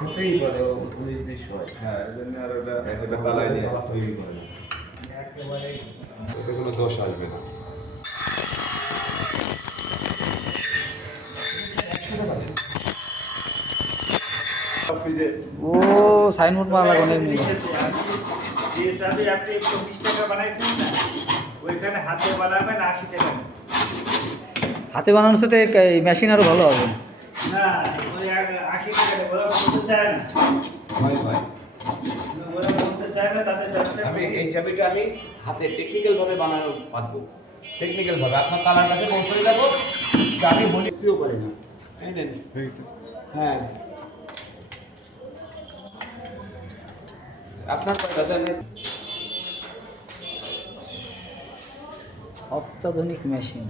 হতেই পারে 19-20 হয়। হ্যাঁ, এই জন্য আর ওটা তালাই নিয়ে আসতে তৈরি করে একেবারে এতে কোনো দোষ আসবে না। ও সাইনবোর্ড মারা লাগবে এমনি। যে হিসাবে আপনি 25 টাকা বানাইছেন না, ওইখানে হাতে বানাবেন 80 টাকা। হাতে বানানোর সাথে মেশিন আরও ভালো হবে। না, ওই 80 টাকা ওরা বলতে চায় না। ওরা বলতে চায় না, তাদের ব্যবসা। আমি এই চাবিটা আমি হাতে টেকনিক্যাল ভাবে বানানো পারবো, টেকনিক্যাল ভাবে আপনার তালার কাছে পৌঁছে যাবো, চাবি হলি স্ক্রিউ করে না। এই নেন, হ্যাঁ আপনার কয়টা জানেন? অত্যাধুনিক মেশিন।